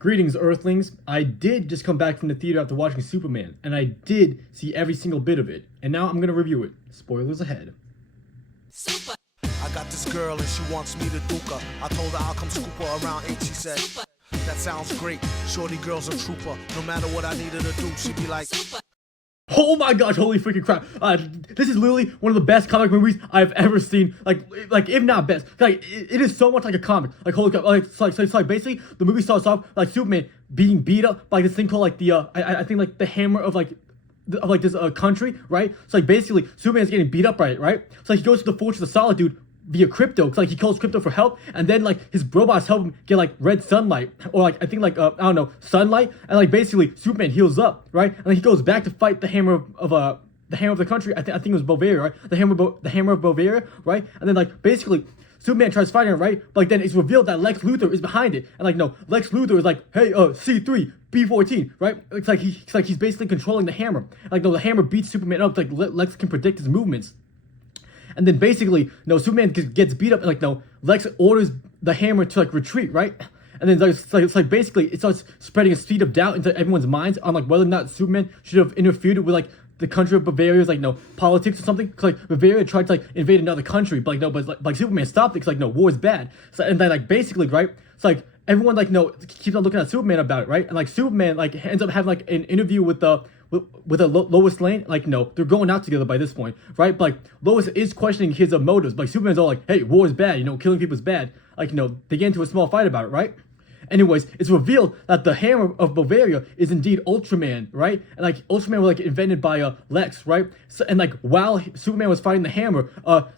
Greetings, Earthlings. I did just come back from the theater after watching Superman, and I did see every single bit of it. And now I'm gonna review it. Spoilers ahead. Super. I got this girl and she wants me to duke her. I told her I'll come scoop her around 8. She said, Super. That sounds great. Shorty girl's a trooper. No matter what I need her to do, she'd be like, Super. Oh my gosh, holy freaking crap. This is literally one of the best comic movies I've ever seen. Like if not best. Like, it is so much like a comic. Like, holy crap. It's like basically, the movie starts off like Superman being beat up by this thing called like the, I think like the hammer of like, this country, right? So like basically, Superman's getting beat up by it, right? So like, he goes to the Fortress of Solitude via Crypto, because like he calls Crypto for help, and then like his robots help him get like red sunlight, or like I think like I don't know, sunlight, and like basically Superman heals up, right? And then he goes back to fight the hammer of the hammer of the country. I think it was Boravia, right? The hammer of Boravia, right? And then like basically Superman tries fighting it, right? But like then it's revealed that Lex Luthor is behind it, and like no, Lex Luthor is like, hey, C3, B14, right? It's like he's basically controlling the hammer. Like no, the hammer beats Superman up. Like Lex can predict his movements. And then basically, no, Superman gets beat up, and like, no, Lex orders the hammer to like retreat, right? And then it's like basically it starts spreading a seed of doubt into everyone's minds on like whether or not Superman should have interfered with like the country of Bavaria's like no politics or something. Cause like Bavaria tried to like invade another country, but like no, but like Superman stopped it. Cause like no, war is bad. So and then like basically, right? It's like everyone like no keeps on looking at Superman about it, right? And like Superman like ends up having like an interview with the Lois Lane. Like no, they're going out together by this point, right? But like Lois is questioning his motives. But like, Superman's all like, hey, war is bad, you know, killing people is bad. Like, you know, they get into a small fight about it, right? Anyways, it's revealed that the hammer of Bavaria is indeed Ultraman, right? And like Ultraman was like invented by Lex, right? So, and like while Superman was fighting the hammer,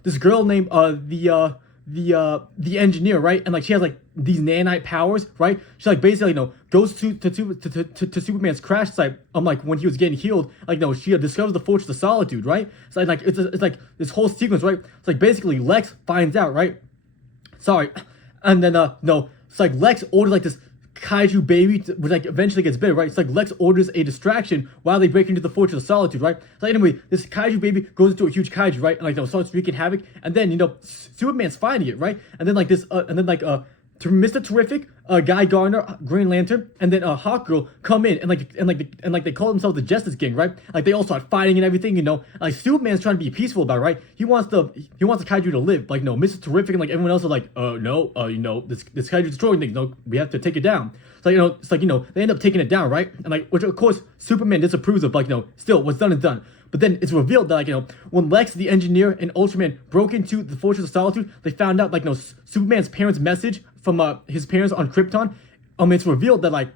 this girl named the engineer, right? And like she has like these nanite powers, right? She like basically, you know, goes to Superman's crash site. Like when he was getting healed, like no, she discovers the Fortress of Solitude, right? So like it's like this whole sequence, right? It's like basically Lex finds out, right? Sorry, and then no, it's like Lex orders like this kaiju baby, which like eventually gets bigger, right? It's like Lex orders a distraction while they break into the Fortress of Solitude, right? So anyway, this kaiju baby goes into a huge kaiju, right? And like, you know, starts wreaking havoc, and then, you know, Superman's finding it, right? And then like this, and then like Mr. Terrific, Guy Gardner, Green Lantern, and then Hawkgirl come in, and they call themselves the Justice Gang, right? Like they all start fighting and everything, you know. Like Superman's trying to be peaceful about it, right? He wants the kaiju to live. Like no, Mr. Terrific and like everyone else are like, no, you know, this kaiju destroying things. No, we have to take it down. So you know, it's like, you know, they end up taking it down, right? And like, which of course Superman disapproves of. Like, you know, still what's done is done. But then it's revealed that, like, you know, when Lex, the engineer, and Ultraman broke into the Fortress of Solitude, they found out, like, you know, Superman's parents' message from his parents on Krypton. It's revealed that, like,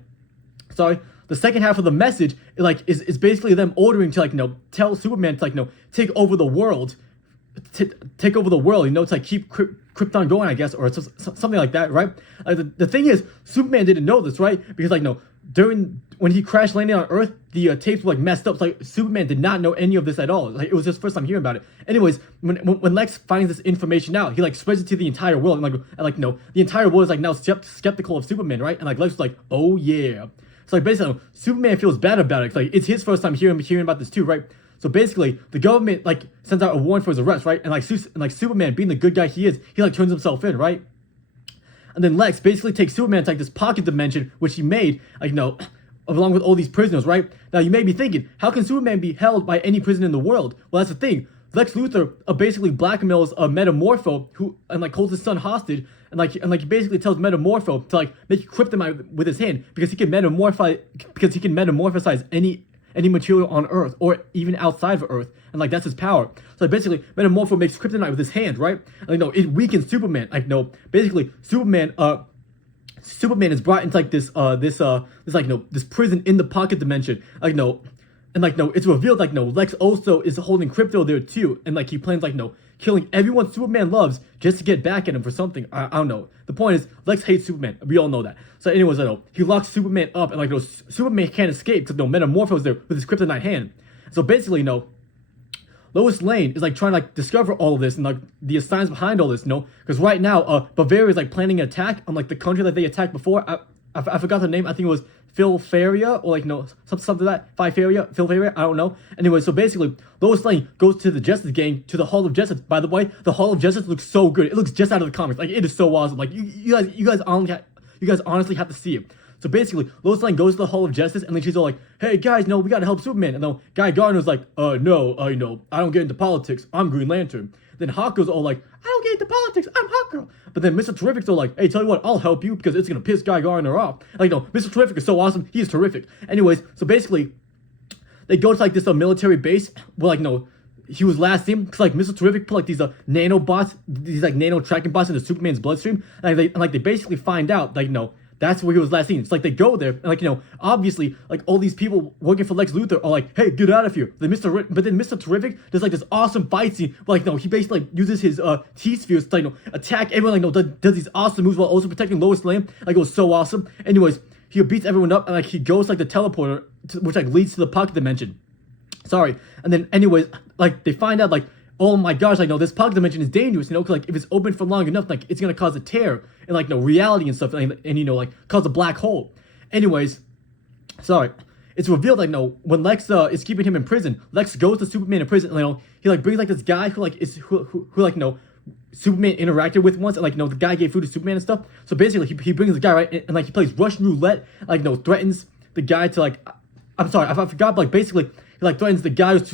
sorry, the second half of the message, like, is basically them ordering to, like, you know, tell Superman to, like, you know, take over the world, take over the world, you know, to, like, keep Krypton going, I guess, or something like that, right? The thing is, Superman didn't know this, right? Because, like, no, when he crash landed on Earth, the tapes were like messed up. So, like Superman did not know any of this at all. Like it was his first time hearing about it. Anyways, when Lex finds this information out, he like spreads it to the entire world, and like no, the entire world is like now skeptical of Superman, right? And like Lex was like, oh yeah. So like basically, Superman feels bad about it. Like it's his first time hearing about this too, right? So basically, the government like sends out a warrant for his arrest, right? And like Superman, being the good guy he is, he like turns himself in, right? And then Lex basically takes Superman to like this pocket dimension, which he made, like, you know, along with all these prisoners, right? Now, you may be thinking, how can Superman be held by any prisoner in the world? Well, that's the thing. Lex Luthor basically blackmails Metamorpho, who, and like holds his son hostage, and he basically tells Metamorpho to like make kryptonite with his hand, because he can metamorphosize any material on Earth, or even outside of Earth, and like that's his power. So like, basically, Metamorpho makes kryptonite with his hand, right? And, like no, it weakens Superman. Like no, basically Superman is brought into like this like no, this prison in the pocket dimension. Like no, and like no, it's revealed like no, Lex also is holding crypto there too, and like he plans like no, killing everyone Superman loves just to get back at him for something. I don't know. The point is, Lex hates Superman. We all know that. So anyways, I know he locks Superman up, and like no, Superman can't escape because no, Metamorpho is there with his kryptonite hand. So basically, no, Lois Lane is like trying to like discover all of this and like the science behind all this, you know, because right now, Bavaria is like planning an attack on like the country that they attacked before. I forgot the name. I think it was Philfaria, or like no, something like that. Philfaria, I don't know. Anyway, so basically, Lois Lane goes to the Justice Gang, to the Hall of Justice. By the way, the Hall of Justice looks so good. It looks just out of the comics. Like it is so awesome. Like you guys honestly have to see it. So basically, Lois Lane goes to the Hall of Justice, and then she's all like, "Hey guys, no, we gotta help Superman." And then Guy Gardner's like, no, I don't get into politics. I'm Green Lantern." Then Hawkgirl's all like, "I don't get into politics. I'm Hawkgirl." But then Mr. Terrific's all like, "Hey, tell you what, I'll help you because it's gonna piss Guy Gardner off." Like, no, Mr. Terrific is so awesome. He is terrific. Anyways, so basically, they go to like this military base where like no, he was last seen because like Mr. Terrific put like these nanobots, these like nano tracking bots into Superman's bloodstream, and they basically find out like no, that's where he was last seen. It's like they go there and like obviously like all these people working for Lex Luthor are like, "Hey, get out of here." But then Mr. Terrific does like this awesome fight scene where like no, he basically like uses his T-spheres to like attack everyone, like does these awesome moves while also protecting Lois Lane. Like it was so awesome. Anyways, he beats everyone up and like he goes like the teleporter which like leads to the pocket dimension. Sorry. And then anyways, like they find out like, oh my gosh, like no, this pocket dimension is dangerous, because like if it's open for long enough, like it's gonna cause a tear in like reality and stuff, and like cause a black hole. Anyways, sorry. It's revealed like no, when Lex is keeping him in prison, Lex goes to Superman in prison, and he like brings like this guy who like is who like Superman interacted with once, and like the guy gave food to Superman and stuff. So basically he brings the guy, right, and like he plays Russian roulette, like threatens the guy to like, I'm sorry, I forgot, but like basically he like threatens the guy who's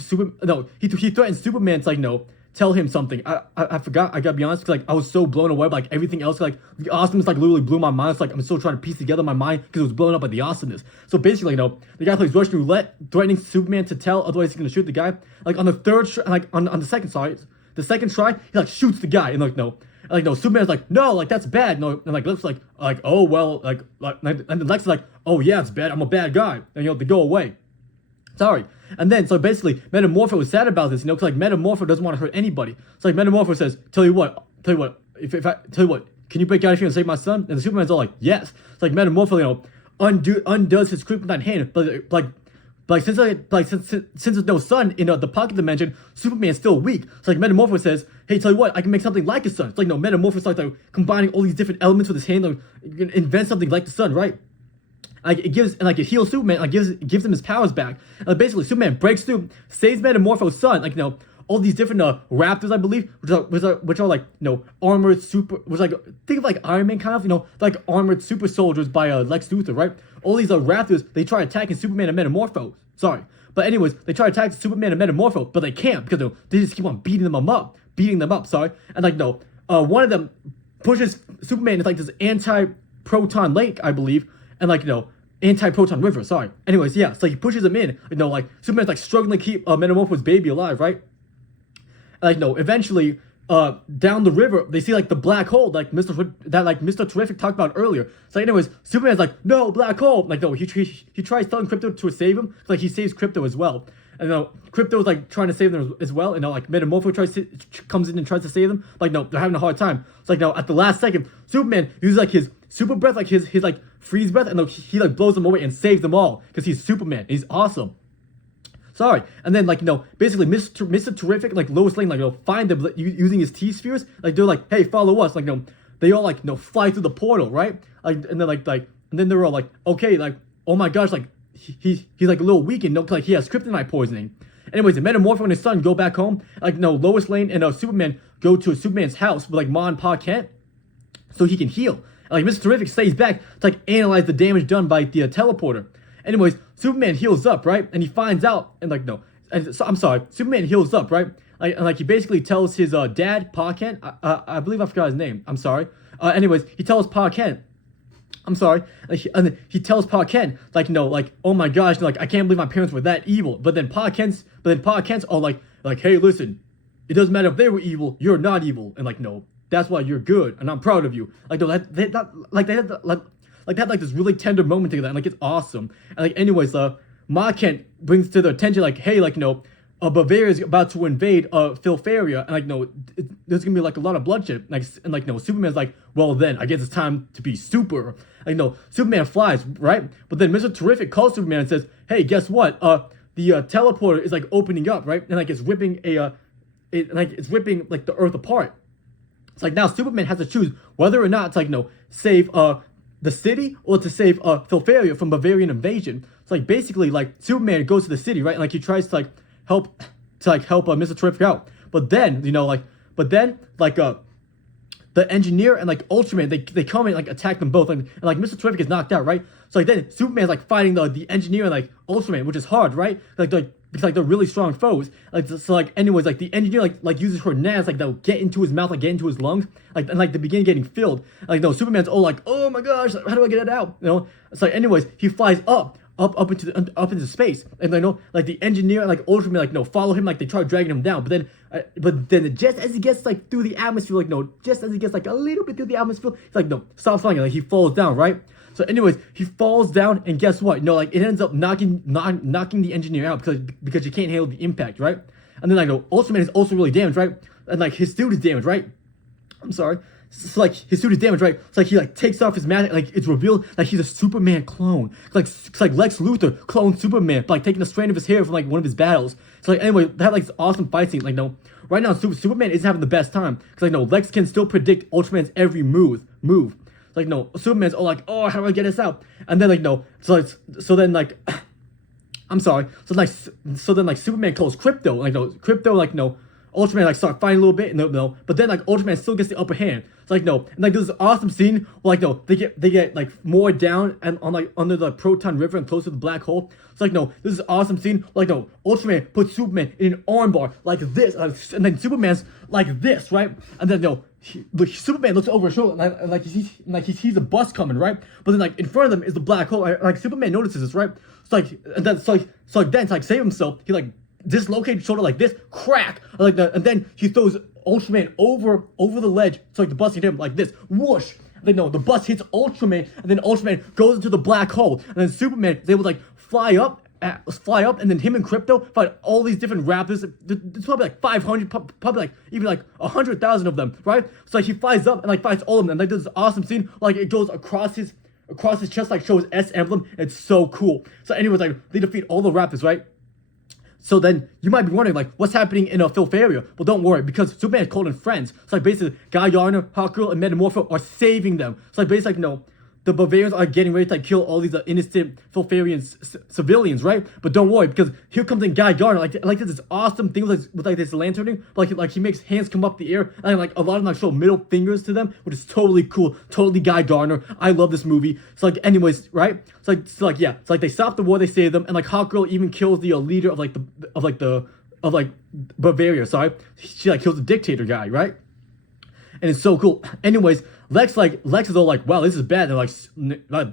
he threatens Superman to like tell him something. I forgot, I gotta be honest, because like I was so blown away by like everything else, like the awesomeness like literally blew my mind. It's like I'm still trying to piece together my mind because it was blown up by the awesomeness. So basically the guy plays Russian roulette, threatening Superman to tell, otherwise he's gonna shoot the guy. Like on the third like on the second try, he like shoots the guy, and like no, Superman's like, "No, like that's bad." No, and like Lex like, "Oh well," like and then Lex is like, "Oh yeah, it's bad. I'm a bad guy," and they go away. Sorry. And then so basically Metamorpho was sad about this, because like Metamorpho doesn't want to hurt anybody. So like Metamorpho says, tell you what, if I tell you what, can you break out of here and save my son? And the Superman's all like, yes. It's like Metamorpho, undoes his kryptonite hand, but since there's no sun in the pocket dimension, Superman's still weak. So like Metamorpho says, "Hey, tell you what, I can make something like a sun." It's like Metamorpho starts like combining all these different elements with his hand, like you can invent something like the sun, right? Like it heals Superman, like gives him his powers back. And basically Superman breaks through, saves Metamorpho's son, like all these different raptors, I believe, which are like armored super, which like think of like Iron Man kind of, like armored super soldiers by Lex Luthor, right? All these raptors, they try attacking Superman and Metamorpho. Sorry, but anyways, they try attacking Superman and Metamorpho, but they can't because they just keep on beating them up. Sorry, and like one of them pushes Superman into like this anti-proton lake, I believe, and like anti-proton river. Sorry. Anyways, yeah, so he pushes him in. Like Superman's like struggling to keep Metamorpho's baby alive, right? And like eventually, down the river, they see like the black hole, like Mr. Terrific talked about earlier. So anyways, Superman's like, "No, black hole!" Like no, he tries telling Crypto to save him. Like he saves Crypto as well. And Crypto's like trying to save them as well. And like Metamorpho comes in and tries to save them. Like no, they're having a hard time. It's like at the last second, Superman uses like his super breath, like his like freeze breath, and he like blows them away and saves them all because he's Superman. He's awesome. Sorry. And then like basically Mr. Terrific, like Lois Lane, like find them using his T-spheres. Like they're like, "Hey, follow us." Like they all like fly through the portal, right? Like and then and then they're all like, "Okay, like oh my gosh, like he's like a little weakened, like he has kryptonite poisoning." Anyways, the Metamorpho and his son go back home. Like Lois Lane and Superman go to Superman's house with like Ma and Pa Kent so he can heal. And, like Mr. Terrific stays back to like analyze the damage done by the teleporter. Anyways, Superman heals up, right? And he finds out, and like I'm sorry, Superman heals up, right? Like he basically tells his dad, Pa Kent, I believe I forgot his name. I'm sorry. Anyways, he tells Pa Kent, I'm sorry, and he tells Pa Kent, like oh my gosh, like I can't believe my parents were that evil. But then Pa Kent's all like, "Hey, listen, it doesn't matter if they were evil, you're not evil, and like no, that's why you're good, and I'm proud of you." Like they had like this really tender moment together, and like it's awesome. And like anyways, Ma Kent brings to their attention like, "Hey, like Bavaria is about to invade Filfaria, and like there's gonna be like a lot of bloodshed." And like Superman's like, "Well then, I guess it's time to be super." Like Superman flies, right? But then Mr. Terrific calls Superman and says, "Hey, guess what? The teleporter is like opening up, right? And like it's ripping like the Earth apart." It's like now Superman has to choose whether or not to save the city or to save Filfaria from Bavarian invasion. It's like basically like Superman goes to the city, right? And like he tries to help Mr. Terrific out. But then the engineer and like Ultraman, they come and like attack them both, and like Mr. Terrific is knocked out, right? So like then Superman's like fighting the engineer and like Ultraman, which is hard, right? Because like they're really strong foes. Like so like anyways, like the engineer like uses her nads like they'll get into his mouth, like get into his lungs, like and like they begin getting filled. Like no, Superman's all like, oh my gosh, how do I get it out? You know? It's like anyways, he flies up into space, and like no, like the engineer and like Ultraman like no follow him, like they try dragging him down, but then just as he gets like through the atmosphere, like no, just as he gets like a little bit through the atmosphere, he's like no, stop flying, and like he falls down, right? So anyways, he falls down, and guess what? No, like it ends up knocking the engineer out because you can't handle the impact, right? And then like no, Ultraman is also really damaged, right? And like his suit is damaged, right? I'm sorry. So like his suit is damaged, right? So like he like takes off his mask, like it's revealed like he's a Superman clone. It's like Lex Luthor cloned Superman by like taking a strand of his hair from like one of his battles. So like anyway, they have like this awesome fight scene. Like no, right now Superman isn't having the best time because like no, Lex can still predict Ultraman's every move. Like no, Superman's all like, oh, how do I get this out? And then like no, so then like I'm sorry. So then like Superman calls Crypto. Like no, Crypto like no, Ultraman like start fighting a little bit. No, but then like Ultraman still gets the upper hand. It's like no, and like there's this awesome scene where like no, they get like more down and on like under the Proton River and close to the black hole. It's like no, this is an awesome scene. Like no, Ultraman puts Superman in an armbar like this, and then Superman's like this, right? And then no. Superman looks over his shoulder and he sees a bus coming, right? But then like in front of them is the black hole. Like Superman notices this, right? It's like and then then to like save himself, he like dislocates his shoulder like this, crack, and then he throws Ultraman over the ledge, so like the bus hit him like this, whoosh. And then no, the bus hits Ultraman, and then Ultraman goes into the black hole, and then Superman is able to like fly up, and then him and Crypto fight all these different raptors. There's probably like 500, probably like even like 100,000 of them, right? So like he flies up and like fights all of them, and like there's this awesome scene, like it goes across his chest, like shows S emblem. It's so cool. So anyways, like they defeat all the raptors, right? So then you might be wondering like what's happening in Filfaria. Well, don't worry, because Superman called in friends. So like basically Guy Gardner, Hawkgirl, and Metamorpho are saving them. So like basically like no, the Bavarians are getting ready to like kill all these innocent Filfarian civilians, right? But don't worry, because here comes in Guy Gardner. Like there's this awesome thing with this lanterning. Like he makes hands come up the air, and like a lot of them like show middle fingers to them, which is totally cool. Totally Guy Gardner. I love this movie. So like anyways, right? So like they stop the war, they save them, and like Hawkgirl even kills the leader of Bavaria. Sorry, she like kills the dictator guy, right? And it's so cool. Anyways, Lex is all like, wow, this is bad. And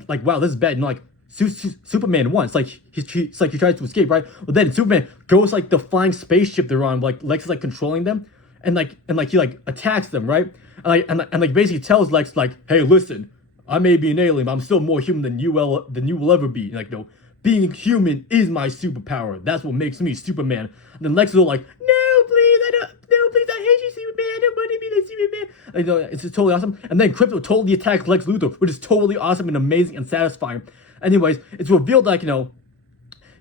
like wow, this is bad. And like Superman won. It's like he tries to escape, right? But then Superman goes like the flying spaceship they're on. Like Lex is like controlling them, and he like attacks them, right? And like basically tells Lex like, hey, listen, I may be an alien, but I'm still more human than you will ever be. And like no, being human is my superpower. That's what makes me Superman. And then Lex is all like, no, please, I hate you, Superman. I don't want to be like Superman. And, you know, it's just totally awesome. And then Crypto totally attacks Lex Luthor, which is totally awesome and amazing and satisfying. Anyways, it's revealed like, you know,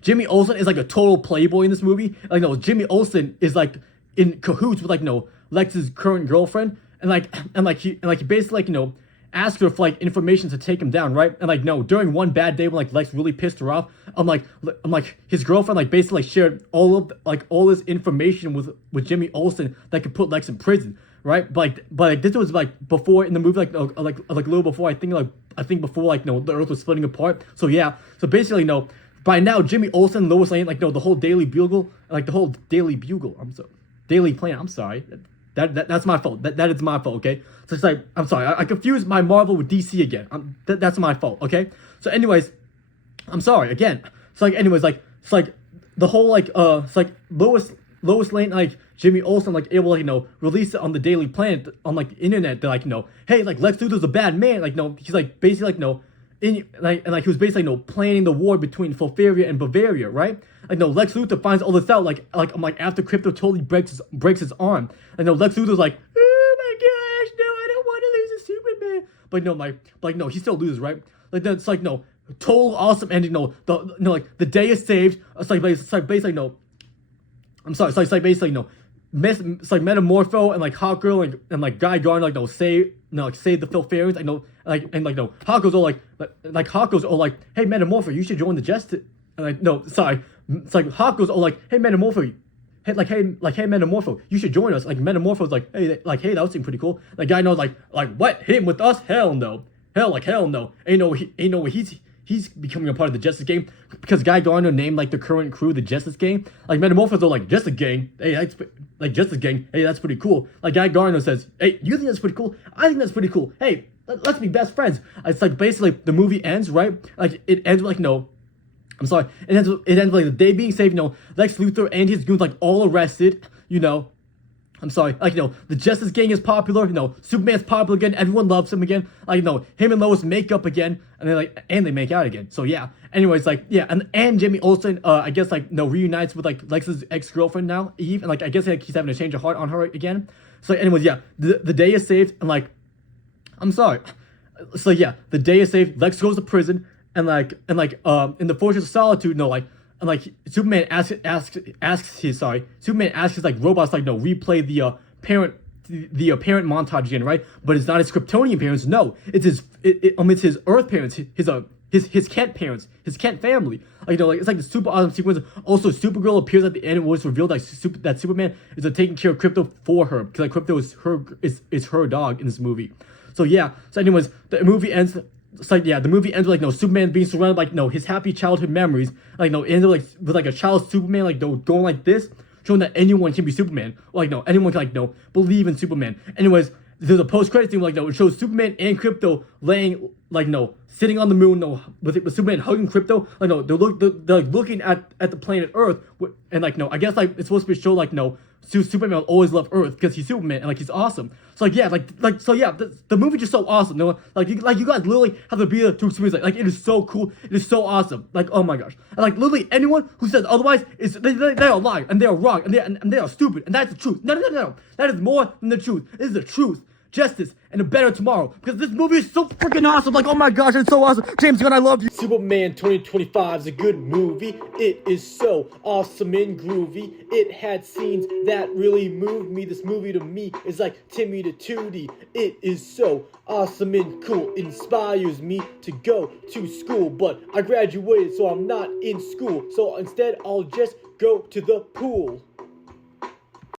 Jimmy Olsen is like a total playboy in this movie. Like, no, Jimmy Olsen is like in cahoots with like, no, Lex's current girlfriend, and he basically like, you know, asked her for like information to take him down, right? And like no, during one bad day when like Lex really pissed her off, I'm like his girlfriend like basically like shared all this information with Jimmy Olsen that could put Lex in prison, right? But like this was like before in the movie, like a little before I think before like no, the Earth was splitting apart. So yeah, so basically no, by now Jimmy Olsen, Lois Lane, like no, the whole Daily Bugle, Daily Planet. I'm sorry. That's my fault. That is my fault, okay? So it's like, I'm sorry, I confused my Marvel with DC again. That's my fault, okay? So anyways, I'm sorry, again. So like, anyways, like, it's like, the whole, like, it's like, Lois Lane, like, Jimmy Olsen, like, able, like, you know, release it on the Daily Planet, on, like, the internet, they're like, you know, hey, like, Lex Luthor's a bad man, like, no, he's, like, basically, like, no, he was basically, you know, planning the war between Fulfaria and Bavaria, right? Like, no, Lex Luthor finds all this out, like after Crypto totally breaks his arm. And no, Lex Luthor's like, oh my gosh, no, I don't want to lose a Superman. But no, he still loses, right? Like, it's like, no, total awesome ending. No, like, the day is saved. It's like basically, no, I'm sorry, it's like basically, no, it's like Metamorpho and like Hawkgirl and like Guy Gardner, like, no, save the Filfarians. I know, no, Hawkgirl's all like, hey, Metamorpho, you should join the Justice. And like, no, sorry. It's like Hawkgirl's all like, hey, Metamorpho, hey, Metamorpho, you should join us. Like Metamorpho's like, hey, that would seem pretty cool. Like guy knows like what him with us? Hell no, hell no. Ain't no way he's becoming a part of the Justice Gang because Guy Gardner named like the current crew the Justice Gang. Like Metamorphos are like Justice Gang. Hey, that's like Justice Gang. Hey, that's pretty cool. Like Guy Gardner says, hey, you think that's pretty cool? I think that's pretty cool. Hey, let's be best friends. It's like basically the movie ends right. Like it ends with like no. I'm sorry. It ends with like the day being saved. Lex Luthor and his goons like all arrested. I'm sorry, like, the Justice Gang is popular, Superman's popular again, everyone loves him again, like, him and Lois make up again, and they make out again, so yeah, anyways, like, yeah, and Jimmy Olsen, I guess, like, reunites with, like, Lex's ex-girlfriend now, Eve, and, like, I guess, like, he's having a change of heart on her again, so, anyways, yeah, the day is saved, and, like, I'm sorry, so, yeah, the day is saved, Lex goes to prison, and, in the Fortress of Solitude, and like Superman asks his like robots like replay the parent montage again, right? But it's not his Kryptonian parents, no. It's his Earth parents, his Kent parents, his Kent family. Like it's like the super awesome sequence. Also, Supergirl appears at the end and was revealed that Superman is taking care of Crypto for her because like Crypto is her dog in this movie. So yeah. So anyways, the movie ends. It's like, yeah, the movie ends with, like, Superman being surrounded by, his happy childhood memories. Like, it ends with, like, a child Superman, like, going like this, showing that anyone can be Superman. Or, like, anyone can, like, believe in Superman. Anyways, there's a post-credit scene, like, it shows Superman and Crypto laying, like, sitting on the moon, with Superman hugging Crypto. Like, they're like, looking at the planet Earth, and, like, I guess, like, it's supposed to be show, like, Superman will always love Earth because he's Superman and like he's awesome. So like yeah, so yeah, the movie just so awesome. Like you guys literally have to be there to experience it. Like it is so cool. It is so awesome. Like oh my gosh. And like literally anyone who says otherwise is they are lying and they are wrong and they are stupid and that's the truth. No. That is more than the truth. It is the truth. Justice, and a better tomorrow. Because this movie is so freaking awesome. Like, oh my gosh, it's so awesome. James Gunn, I love you. Superman 2025 is a good movie. It is so awesome and groovy. It had scenes that really moved me. This movie to me is like Timmy the Tootie. It is so awesome and cool. It inspires me to go to school. But I graduated, so I'm not in school. So instead, I'll just go to the pool.